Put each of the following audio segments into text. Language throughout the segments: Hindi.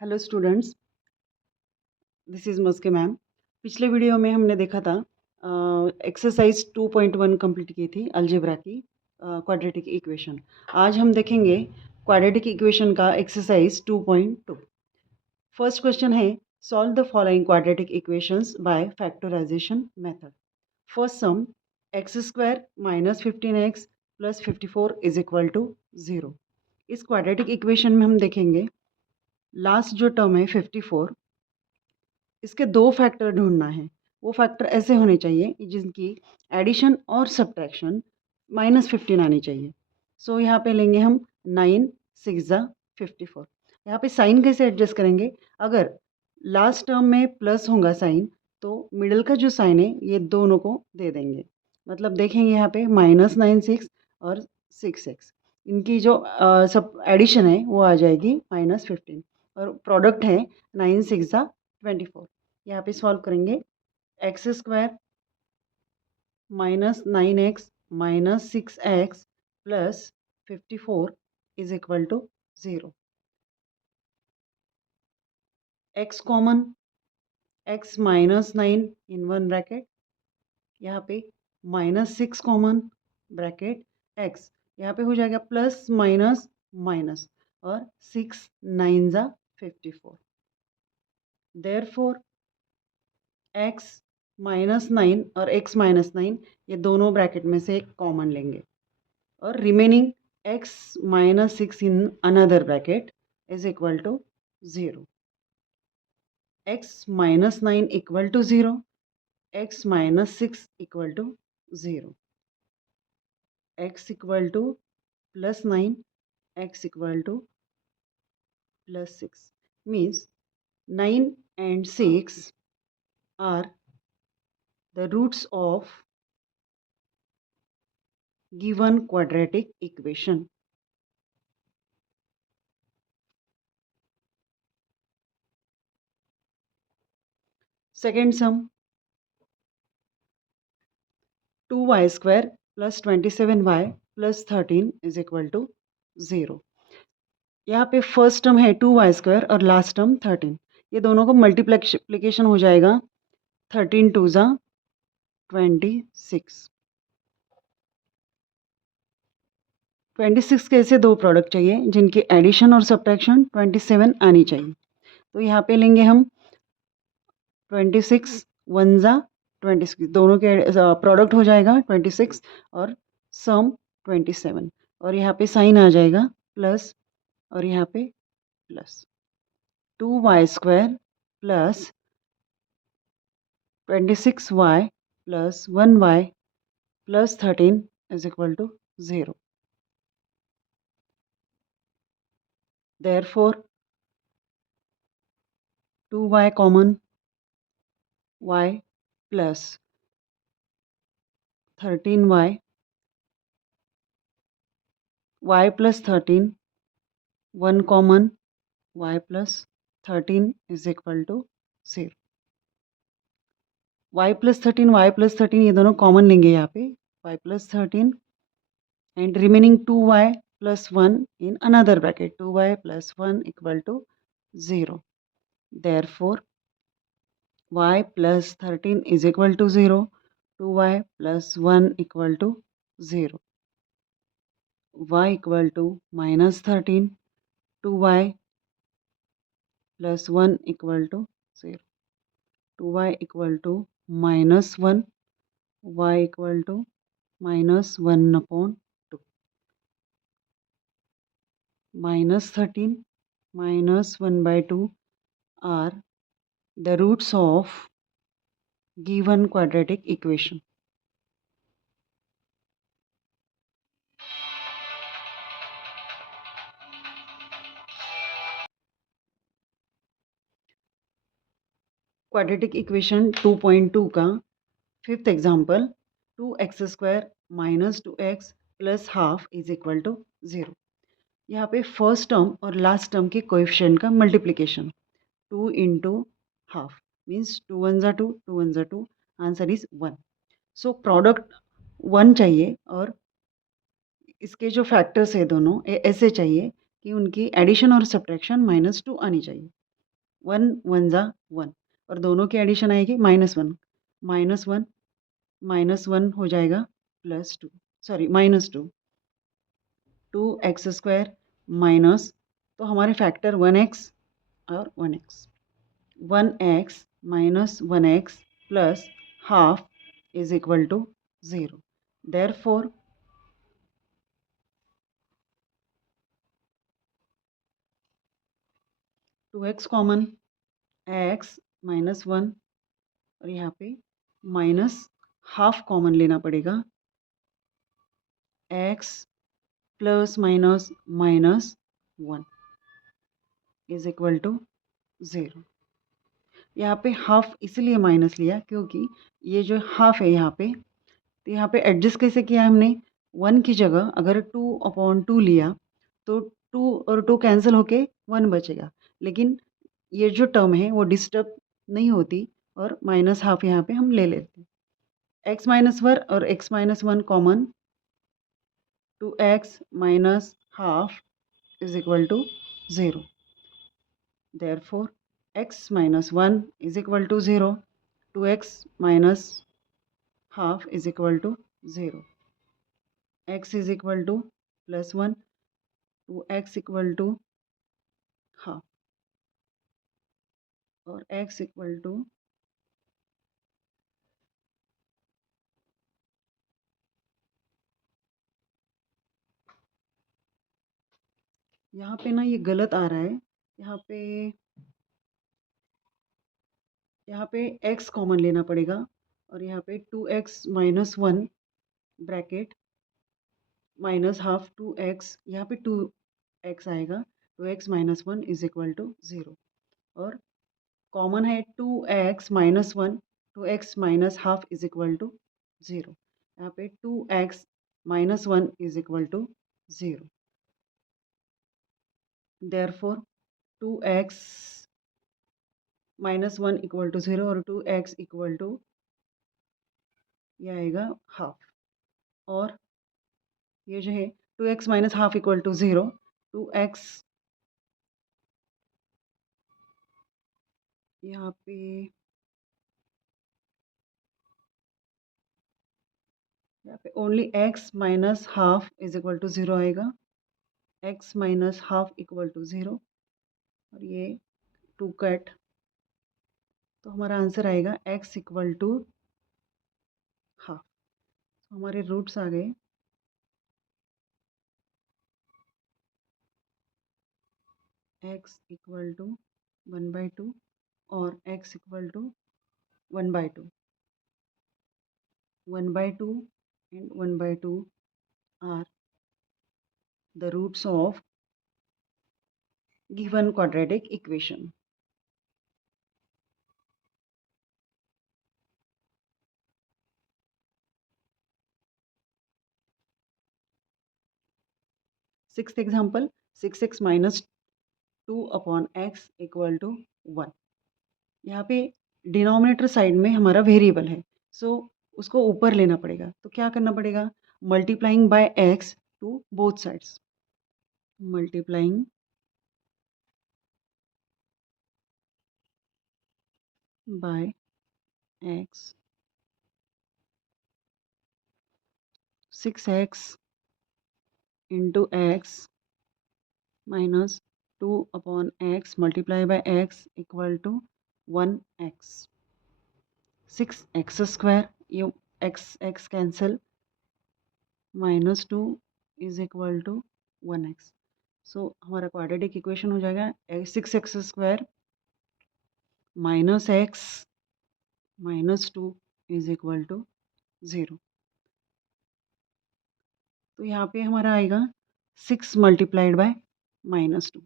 Hello students, this is Maske ma'am. पिछले वीडियो में हमने देखा था एक्सरसाइज 2.1 कंप्लीट की थी अलजेब्रा की क्वाड्रेटिक इक्वेशन। आज हम देखेंगे क्वाड्रेटिक इक्वेशन का एक्सरसाइज 2.2। फर्स्ट क्वेश्चन है, solve the following quadratic equations by factorization method. First sum, x square minus 15x plus 54 is equal to 0। इस क्वाड्रेटिक इक्वेशन में हम देखेंगे लास्ट जो टर्म है 54, इसके दो फैक्टर ढूंढना है। वो फैक्टर ऐसे होने चाहिए कि जिनकी एडिशन और सब्ट्रैक्शन -15 आनी चाहिए। सो यहाँ पे लेंगे हम 9 6 54। यहाँ पे साइन कैसे एडजस्ट करेंगे? अगर लास्ट टर्म में प्लस होगा साइन, तो मिडल का जो साइन है ये दोनों को दे देंगे। मतलब देखेंगे यहाँ पे -9 6 और 6x, इनकी जो सब एडिशन है वो आ जाएगी -15 और प्रोडक्ट है 9 6 24। यहाँ पे सॉल्व करेंगे, x square -9x -6x plus 54 is equal to 0। X common, x -9 in one bracket, यहाँ पे -6 कॉमन ब्रैकेट x, यहाँ पे हो जाएगा प्लस माइनस माइनस और 6 9 54। देयरफॉर x -9 और x -9 ये दोनों ब्रैकेट में से एक कॉमन लेंगे और remaining x -6 in another bracket is equal to 0। x -9 equal to 0, x -6 equal to 0, x equal to +9, x equal to +6 means 9 and 6 are the roots of given quadratic equation. Second sum, 2y² plus 27y plus 13 is equal to 0। यहाँ पे फर्स्ट टर्म है 2y² और लास्ट टर्म 13। ये दोनों को मल्टीप्लिकेशन हो जाएगा, 13 2 26। 26 के ऐसे दो प्रोडक्ट चाहिए जिनकी एडिशन और सब्ट्रैक्शन 27 आनी चाहिए। तो यहाँ पे लेंगे हम 26 1 26, दोनों के प्रोडक्ट हो जाएगा 26 और सम 27, और यहाँ पे साइन आ जाएगा प्लस और यहाँ पे plus 2y² plus 26y plus 1y plus 13 is equal to 0। Therefore 2y common, y plus 13y, y plus 13, 1 common, y plus 13 is equal to 0। y plus 13 ये दोनों कॉमन लेंगे यहाँ पे, y plus 13 and remaining 2y plus 1 in another bracket, 2y plus 1 equal to 0। Therefore, y plus 13 is equal to 0, 2y plus 1 equal to 0, y equal to -13, 2y plus 1 equal to 0, 2y equal to -1, y equal to -1/2, -13 -1/2 are the roots of given quadratic equation. Quadratic equation 2.2 का fifth example, 2x² - 2x plus half is equal to 0। यहाँ पे फर्स्ट टर्म और लास्ट टर्म के कोएफिशिएंट का multiplication, 2 into half means 2 1 2, 2 1 2, answer is 1। So product 1 चाहिए और इसके जो फैक्टर्स है दोनों ऐसे चाहिए कि उनकी एडिशन और सब्ट्रैक्शन -2 आनी चाहिए। 1 1 जा 1 और दोनों की एडिशन आएगी -1 -1 -1 हो जाएगा +2 सॉरी -2 2x² माइनस तो हमारे फैक्टर 1x और 1x 1x minus 1x plus half is equal to 0. Therefore, 2x common x minus 1 और यहाँ पे माइनस हाफ कॉमन लेना पड़ेगा x plus minus minus 1 is equal to 0। यहाँ पे हाफ इसलिए माइनस लिया क्योंकि ये जो हाफ है यहाँ पे तो यहाँ पे एडजस्ट कैसे किया हमने 1 की जगह अगर 2/2 लिया तो 2 और 2 कैंसिल होके 1 बचेगा लेकिन ये जो टर्म है वो डिस्टर्ब नहीं होती और माइनस हाफ यहाँ पे हम ले लेते हैं x माइनस 1 और x minus 1 common 2x minus half is equal to 0 therefore x minus 1 is equal to 0 2x minus half is equal to 0 x is equal to plus 1 2x equal to half और x equal to यहाँ पे ना ये गलत आ रहा है यहाँ पे x कॉमन लेना पड़ेगा और यहाँ पे 2x minus 1 bracket minus half 2x यहाँ पे 2x आएगा 2x minus 1 is equal to 0 और कॉमन है 2x minus 1 2x minus half is equal to 0 यहाँ पे 2x minus 1 is equal to 0 therefore 2x minus 1 equal to 0 और 2x इक्वल टू ये आएगा हाफ और ये जो है 2x minus half equal to 0 2x यहाँ पे only x minus half is equal to 0 आएगा x minus half equal to 0 और ये 2 कट तो हमारा आंसर आएगा x इक्वल टू हाफ तो हमारे रूट्स आ गए x इक्वल टू 1/2 और x equal to 1/2 1/2 and 1/2 are the roots of given quadratic equation. Sixth example 6x minus 2 upon x equal to 1 यहाँ पे डिनोमिनेटर साइड में हमारा वेरिएबल है सो उसको ऊपर लेना पड़ेगा तो क्या करना पड़ेगा multiplying by x to both sides multiplying by x 6x into x minus 2 upon x multiply by x equal to 1x 6x square you x cancel minus 2 is equal to 1x so हमारा क्वाड्रेटिक इक्वेशन हो जाएगा 6x square minus x minus 2 is equal to 0 तो यहाँ पे हमारा आएगा 6 मल्टीप्लाइड बाय -2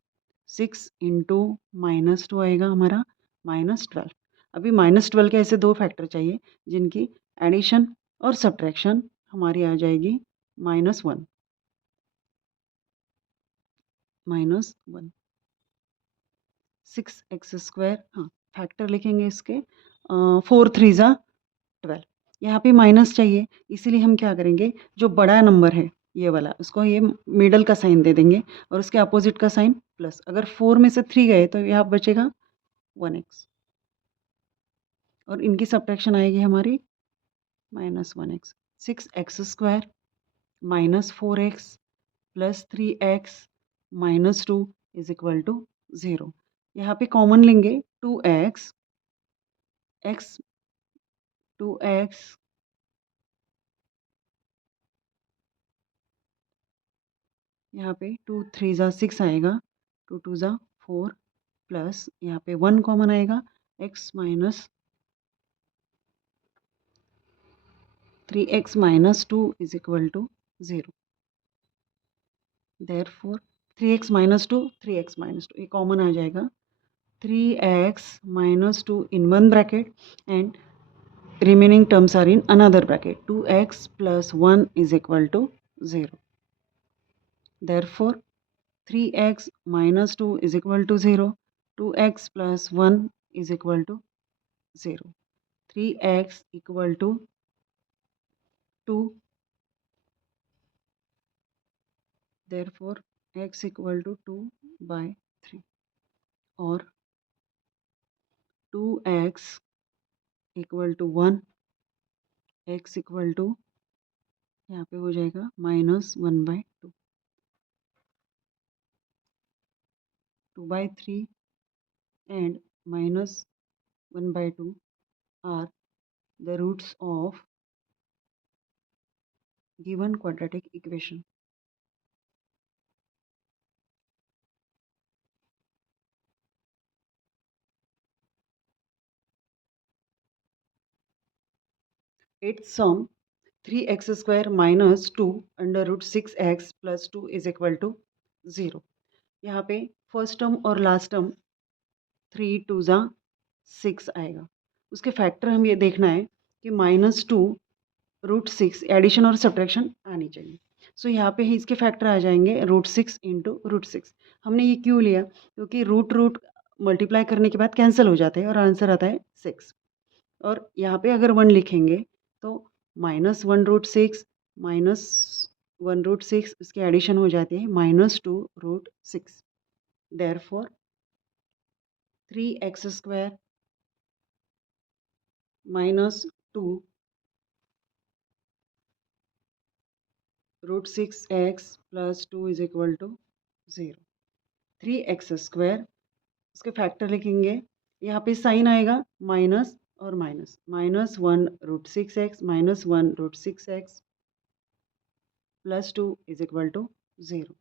6 इंटू -2 आएगा हमारा -12 अभी -12 के ऐसे दो फैक्टर चाहिए जिनकी एडिशन और सब्ट्रैक्शन हमारी आ जाएगी -1 6x स्क्वायर हाँ फैक्टर लिखेंगे इसके 4 3 ज़ा 12 यहाँ पे माइनस चाहिए इसीलिए हम क्या करेंगे जो बड़ा नंबर है ये वाला उसको ये मिडल का साइन दे देंगे और उसके अपोजिट का साइन प्लस अगर 4 में से 3 गए तो यहाँ बचेगा 1x, और इनकी सब्ट्रैक्शन आएगी हमारी -1x। 6x² -4x plus 3x -2 is equal to 0। यहाँ पे कॉमन लेंगे 2x, x 2x, यहाँ पे 2 3 ज़ा 6 आएगा, 2 2 ज़ा 4 प्लस यहाँ पे 1 कॉमन आएगा, x minus 3x -2 is equal to 0। Therefore 3x -2 3x -2 ये कॉमन आ जाएगा। 3x -2 in one bracket and remaining terms are in another bracket. 2x plus 1 is equal to 0. Therefore 3x minus 2 is equal to 0. 2x plus 1 is equal to 0. 3x equal to 2. Therefore x equal to 2 by 3, और 2x equal to 1, x equal to यहाँ पे हो जाएगा -1/2, 2/3 and -1/2 are the roots of given quadratic equation. Its sum 3x² -2 under root 6x plus 2 is equal to 0. यहाँ पे फर्स्ट टर्म और लास्ट टर्म 3 2 ज़ा 6 आएगा। उसके फैक्टर हम ये देखना है कि -2 √6 एडिशन और सब्ट्रैक्शन आनी चाहिए। सो यहाँ पे ही इसके फैक्टर आ जाएंगे √6 इंटू √6। हमने ये क्यों लिया? क्योंकि रूट रूट मल्टीप्लाई करने के बाद कैंसिल हो जाते हैं और आंसर आता है 6। और यहाँ पे अगर 1 लिखेंगे तो -1√6 -1√6 इसकी एडिशन हो जाती है -2√6। Therefore 3x² -2 √6x plus 2 is equal to 0। 3x² उसके फैक्टर लिखेंगे, यहाँ पे साइन आएगा माइनस और minus, -1√6x -1√6x plus 2 is equal to 0।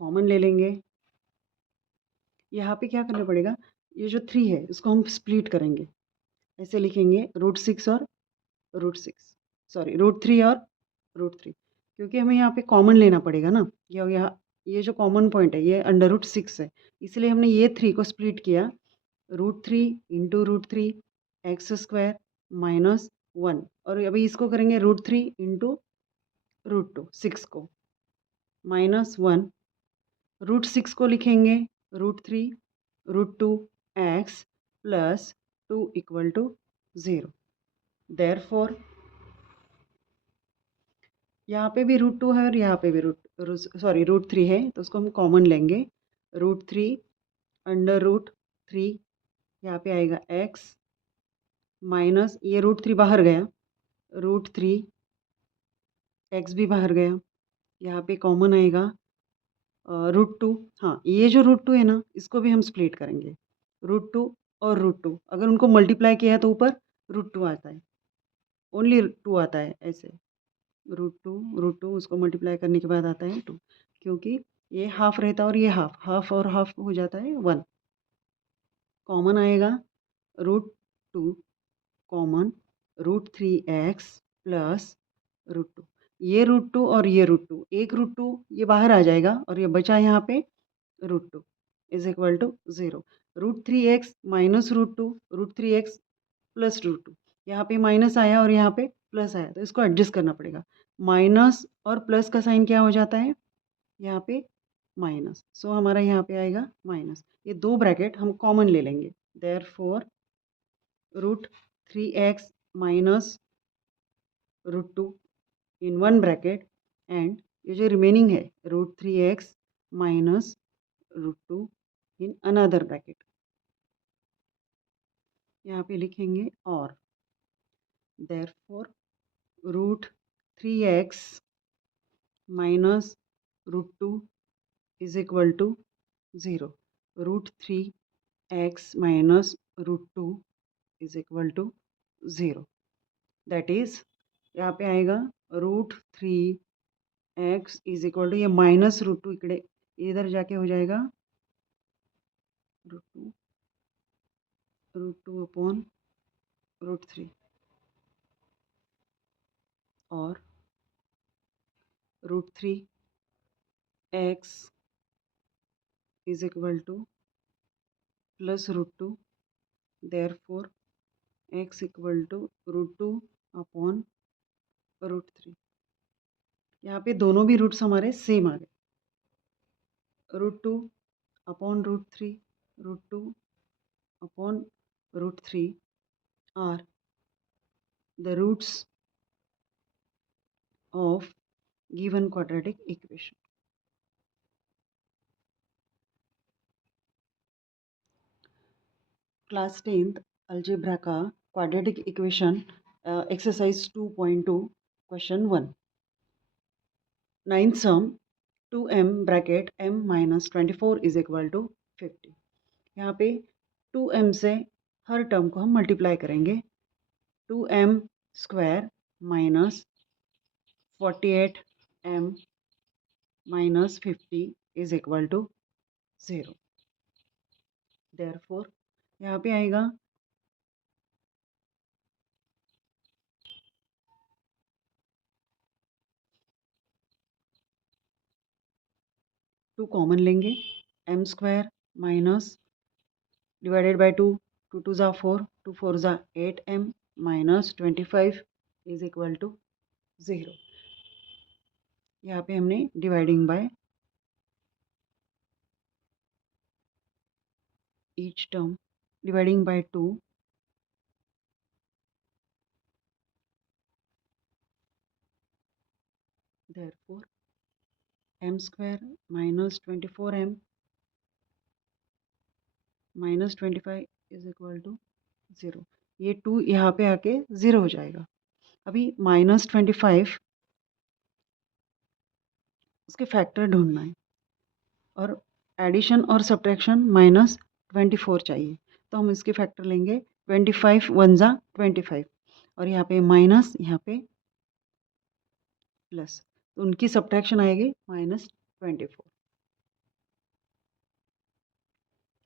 Common ले लेंगे, यहाँ पे क्या करना पड़ेगा, ये जो 3 है इसको हम स्प्लिट करेंगे, ऐसे लिखेंगे √6 और √3 और √3, क्योंकि हमें यहाँ पे कॉमन लेना पड़ेगा ना। ये जो कॉमन पॉइंट है ये √6 है, इसलिए हमने ये 3 को स्प्लिट किया, √3 इंटू √3 x² -1, और अभी इसको करेंगे √3 इंटू √2 6 को -1, √6 को लिखेंगे √3 √2 x plus 2 equal to 0। Therefore यहाँ पे भी √2 है और यहाँ पे भी √3 है, तो उसको हम कॉमन लेंगे, √3 अंडर √3, यहाँ पे आएगा x माइनस ये √3 बाहर गया, √3 x भी बाहर गया, यहाँ पे कॉमन आएगा √2। हाँ, ये जो √2 है ना इसको भी हम स्प्लिट करेंगे, √2 और √2 अगर उनको मल्टीप्लाई किया है तो ऊपर √2 आता है, ओनली 2 आता है, ऐसे √2 उसको मल्टीप्लाई करने के बाद आता है 2, क्योंकि ये हाफ रहता है और ये हाफ और हाफ हो जाता है 1। कॉमन आएगा √2 कॉमन, √3x प्लस √2, ये √2 और ये √2, एक √2 ये बाहर आ जाएगा और ये बचा यहाँ पे √2 is equal to 0। √3x minus √2 √3x plus √2, यहाँ पे माइनस आया और यहाँ पे प्लस आया, तो इसको एडजस्ट करना पड़ेगा। माइनस और प्लस का साइन क्या हो जाता है, यहाँ पे माइनस, सो हमारा यहाँ पे आएगा माइनस। ये दो ब्रैकेट हम कॉमन ले लेंगे, therefore √3x minus √2 in one bracket, and ये जो रिमेनिंग है √3x माइनस √2 इन अनदर ब्रैकेट। यहाँ पे लिखेंगे और therefore √3x minus √2 is equal to 0। √3x minus √2 is equal to 0। That is यहाँ पे आएगा √3x इज इक्वल टू, ये माइनस √2 इकडे इधर जाके हो जाएगा √2 अपॉन √3 और √3x is equal to plus √2, therefore x equal to √2 upon √3। यहाँ पे दोनों भी रूट्स हमारे सेम आ गए, √2 upon √3, √2 upon √3 are the roots of given quadratic equation. Class 10th algebra का quadratic equation exercise 2.2 question 1। Ninth sum 2m bracket m minus 24 is equal to 50। यहाँ पे 2m से हर टर्म को हम मल्टीप्लाई करेंगे। 2m square minus 48m minus 50 is equal to 0। Therefore यहाँ पे आएगा 2 कॉमन लेंगे, m square minus divided by 2, 2 2 ज़ा 4, 2 4 ज़ा 8m minus 25 is equal to 0। यहाँ पे हमने dividing by each term, dividing by 2, therefore m square minus 24m minus 25 is equal to 0। ये 2 यहाँ पे आके 0 हो जाएगा। अभी माइनस 25 उसके फैक्टर ढूंढना है और एडिशन और सब्ट्रैक्शन माइनस 24 चाहिए, तो हम इसके फैक्टर लेंगे 25 1 ज़ा 25 और यहाँ पे माइनस, यहाँ पे प्लस, तो उनकी सब्ट्रैक्शन आएगी minus 24।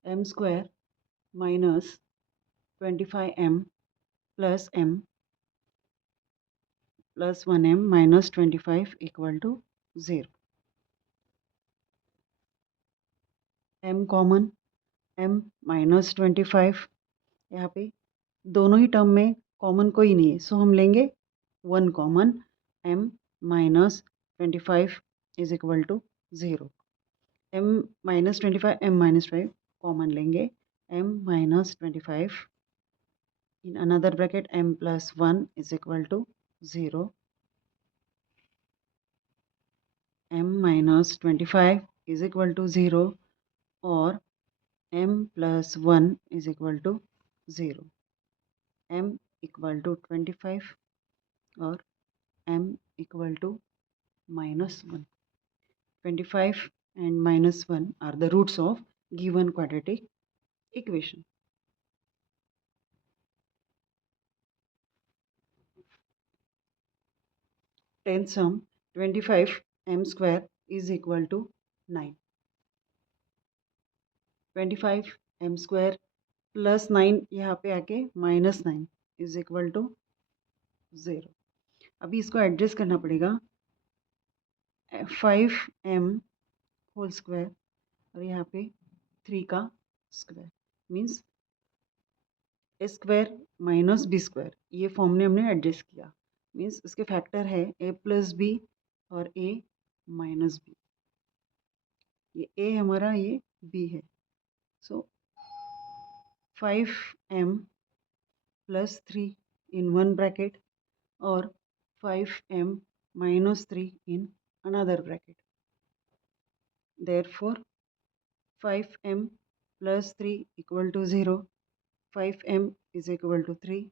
m square minus 25m plus m plus 1m minus 25 equal to 0। m common, m minus 25, यहाँ पे दोनों ही टर्म में कॉमन कोई नहीं है, सो हम लेंगे 1 common, m minus 25 is equal to 0। m minus 25 m minus 5 common लेंगे, m minus 25 in another bracket m plus 1 is equal to 0। m minus 25 is equal to 0 और m plus 1 is equal to 0। m equal to 25 और m equal to minus 1. 25 and minus 1 are the roots of given quadratic equation. 10th sum 25 m square is equal to 9. 25 m square plus 9 यहाँ पे आके minus 9 is equal to 0. अभी इसको एडजस्ट करना पड़ेगा, 5m होल स्क्वायर और यहाँ पे 3 का स्क्वायर मीन्स ए स्क्वायर माइनस बी स्क्वायर, ये फॉर्म ने हमने एडजस्ट किया, मीन्स इसके फैक्टर है ए प्लस बी और ए माइनस बी। ये ए हमारा, ये बी है, so 5m plus 3 in one bracket और 5m minus 3 in another bracket. Therefore 5m plus 3 equal to 0, 5m is equal to 3.